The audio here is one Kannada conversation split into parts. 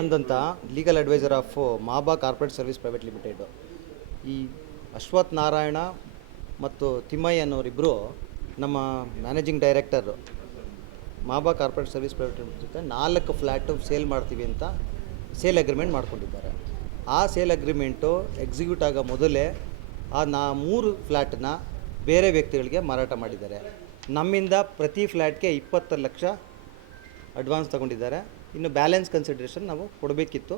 ಆನಂದ್ ಅಂತ legal adviser of Maba corporate service private limited. ಈ ಅಶ್ವಥ್ ನಾರಾಯಣ ಮತ್ತು ತಿಮ್ಮಯ್ಯ ಅನ್ನೋರಿಬ್ಬರು ನಮ್ಮ managing director Maba corporate service private limited ಜೊತೆ 4 ಫ್ಲ್ಯಾಟು ಸೇಲ್ ಮಾಡ್ತೀವಿ ಅಂತ ಸೇಲ್ ಅಗ್ರಿಮೆಂಟ್ ಮಾಡ್ಕೊಂಡಿದ್ದಾರೆ. ಆ ಸೇಲ್ ಅಗ್ರಿಮೆಂಟು ಎಕ್ಸಿಕ್ಯೂಟ್ ಆಗೋ ಮೊದಲೇ ಆ 3 ಫ್ಲ್ಯಾಟನ್ನ ಬೇರೆ ವ್ಯಕ್ತಿಗಳಿಗೆ ಮಾರಾಟ ಮಾಡಿದ್ದಾರೆ. ನಮ್ಮಿಂದ ಪ್ರತಿ ಫ್ಲ್ಯಾಟ್ಗೆ 20 ಲಕ್ಷ ಅಡ್ವಾನ್ಸ್ ತೊಗೊಂಡಿದ್ದಾರೆ. ಇನ್ನು ಬ್ಯಾಲೆನ್ಸ್ ಕನ್ಸಿಡ್ರೇಷನ್ ನಾವು ಕೊಡಬೇಕಿತ್ತು.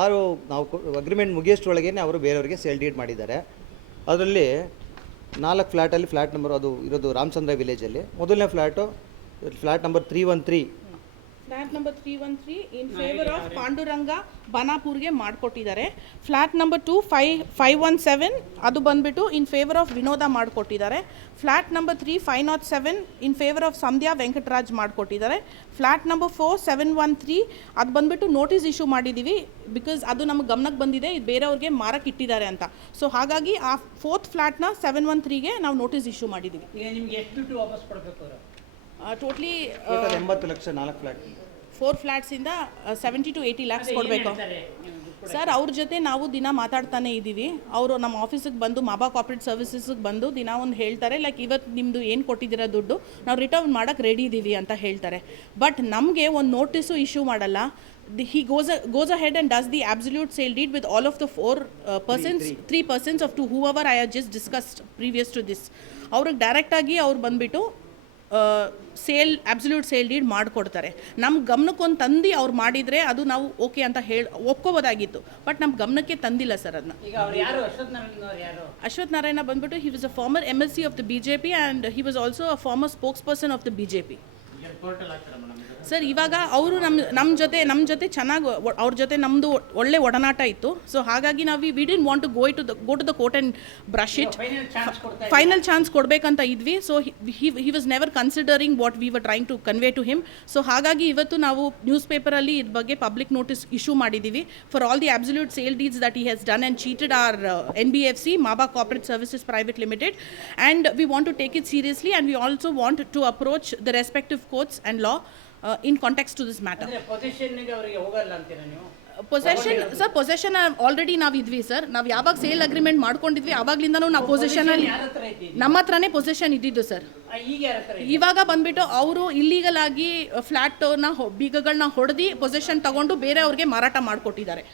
ಅವರು ನಾವು ಅಗ್ರಿಮೆಂಟ್ ಮುಗಿಯೋಷ್ಟರೊಳಗೇ ಅವರು ಬೇರೆಯವರಿಗೆ ಸೇಲ್ ಡೀಡ್ ಮಾಡಿದ್ದಾರೆ. ಅದರಲ್ಲಿ 4 ಫ್ಲ್ಯಾಟಲ್ಲಿ ಫ್ಲ್ಯಾಟ್ ನಂಬರ್ ಅದು ಇರೋದು ರಾಮಚಂದ್ರ ವಿಲೇಜಲ್ಲಿ. ಮೊದಲನೇ flat number 313 flat number 313 in favour of Panduranga ಬನಾಪುರ್ಗೆ ಮಾಡಿಕೊಟ್ಟಿದ್ದಾರೆ. ಫ್ಲ್ಯಾಟ್ ನಂಬರ್ 517 ಅದು ಬಂದುಬಿಟ್ಟು ಇನ್ ಫೇವರ್ ಆಫ್ ವಿನೋದ ಮಾಡಿಕೊಟ್ಟಿದ್ದಾರೆ. Flat number 507 in favour of Sandhya Venkataraj ಮಾಡಿಕೊಟ್ಟಿದ್ದಾರೆ. ಫ್ಲ್ಯಾಟ್ ನಂಬರ್ 4713 ಅದು ಬಂದುಬಿಟ್ಟು ನೋಟಿಸ್ ಇಶ್ಯೂ ಮಾಡಿದ್ದೀವಿ, ಬಿಕಾಸ್ ಅದು ನಮಗೆ ಗಮನಕ್ಕೆ ಬಂದಿದೆ ಇದು ಬೇರೆಯವ್ರಿಗೆ ಮಾರಕ್ಕೆ ಇಟ್ಟಿದ್ದಾರೆ ಅಂತ. ಸೊ ಹಾಗಾಗಿ ಆ 4th ಫ್ಲ್ಯಾಟ್ನ 713ಗೆ ನಾವು ನೋಟಿಸ್ ಇಶ್ಯೂ ಮಾಡಿದ್ದೀವಿ. ನಿಮಗೆ ಎಷ್ಟು ದುಡ್ಡು ವಾಪಸ್ ಕೊಡಬೇಕು? Totally 80 lakh 4 flat 4 ಫ್ಲ್ಯಾಟ್ಸಿಂದ 70 to 80 lakhs ಕೊಡಬೇಕು ಸರ್. ಅವ್ರ ಜೊತೆ ನಾವು ದಿನ ಮಾತಾಡ್ತಾನೆ ಇದ್ದೀವಿ. ಅವರು ನಮ್ಮ ಆಫೀಸಿಗೆ ಬಂದು ಮಾಬಾ ಕಾರ್ಪೊರೇಟ್ ಸರ್ವಿಸಸ್ಗೆ ಬಂದು ದಿನ ಒಂದು ಹೇಳ್ತಾರೆ, ಲೈಕ್ ಇವತ್ತು ನಿಮ್ಮದು ಏನು ಕೊಟ್ಟಿದ್ದೀರಾ ದುಡ್ಡು ನಾವು ರಿಟರ್ನ್ ಮಾಡೋಕ್ಕೆ ರೆಡಿ ಇದ್ದೀವಿ ಅಂತ ಹೇಳ್ತಾರೆ. ಬಟ್ ನಮಗೆ ಒಂದು ನೋಟಿಸು ಇಶ್ಯೂ ಮಾಡಲ್ಲ. He goes ahead and does the absolute sale deed with all of the 3 persons of to whoever I have just discussed previous to this. ಅವ್ರಿಗೆ ಡೈರೆಕ್ಟಾಗಿ ಅವ್ರು ಬಂದುಬಿಟ್ಟು ಅಬ್ಸಲ್ಯೂಟ್ ಸೇಲ್ ಡೀಡ್ ಮಾಡಿಕೊಡ್ತಾರೆ. ನಮ್ಮ ಗಮನಕ್ಕೊಂದು ತಂದು ಅವ್ರು ಮಾಡಿದರೆ ಅದು ನಾವು ಓಕೆ ಅಂತ ಒಪ್ಕೋಬೋದಾಗಿತ್ತು. ಬಟ್ ನಮ್ಮ ಗಮನಕ್ಕೆ ತಂದಿಲ್ಲ ಸರ್ ಅದನ್ನ. ಅಶ್ವಥ್ ನಾರಾಯಣ ಬಂದ್ಬಿಟ್ಟು he was a farmer MLC of the BJP and he was also a farmer spokes person of the BJP. Sir ಇವಾಗ ಅವರು ನಮ್ಮ ಜೊತೆ ಚೆನ್ನಾಗಿ ಅವ್ರ ಜೊತೆ ನಮ್ಮದು ಒಳ್ಳೆ ಒಡನಾಟ ಇತ್ತು. ಸೊ ಹಾಗಾಗಿ ನಾವು we didn't want to go to the court and brush it. Final chance ಕೊಡಬೇಕಂತ ಇದ್ವಿ. So he was never considering what we were trying to convey to him. So ಹಾಗಾಗಿ ಇವತ್ತು ನಾವು ನ್ಯೂಸ್ ಪೇಪರಲ್ಲಿ ಇದ್ರ ಬಗ್ಗೆ ಪಬ್ಲಿಕ್ ನೋಟಿಸ್ ಇಶ್ಯೂ ಮಾಡಿದ್ದೀವಿ for all the absolute sale deeds that he has done and cheated our NBFC Maba corporate services private limited. And we want to take it seriously and we also want to approach the respective courts and law in context to this matter. Possession already ನಾವು ಇದ್ವಿ ಸರ್. ನಾವು ಯಾವಾಗ ಸೇಲ್ ಅಗ್ರಿಮೆಂಟ್ ಮಾಡ್ಕೊಂಡಿದ್ವಿ ಆವಾಗ್ಲಿಂದನೂ ನಾವು ಪೊಸೆಷನಲ್ಲಿ ನಮ್ಮ ಹತ್ರನೇ ಪೊಸೆಷನ್ ಇದ್ದಿದ್ದು ಸರ್. ಇವಾಗ ಬಂದ್ಬಿಟ್ಟು ಅವರು ಇಲ್ಲೀಗಲ್ ಆಗಿ ಫ್ಲ್ಯಾಟ್ನ ಬೀಗಗಳನ್ನ ಹೊಡೆದು ಪೊಸೆಷನ್ ತಗೊಂಡು ಬೇರೆ ಅವ್ರಿಗೆ ಮಾರಾಟ ಮಾಡಿಕೊಟ್ಟಿದ್ದಾರೆ.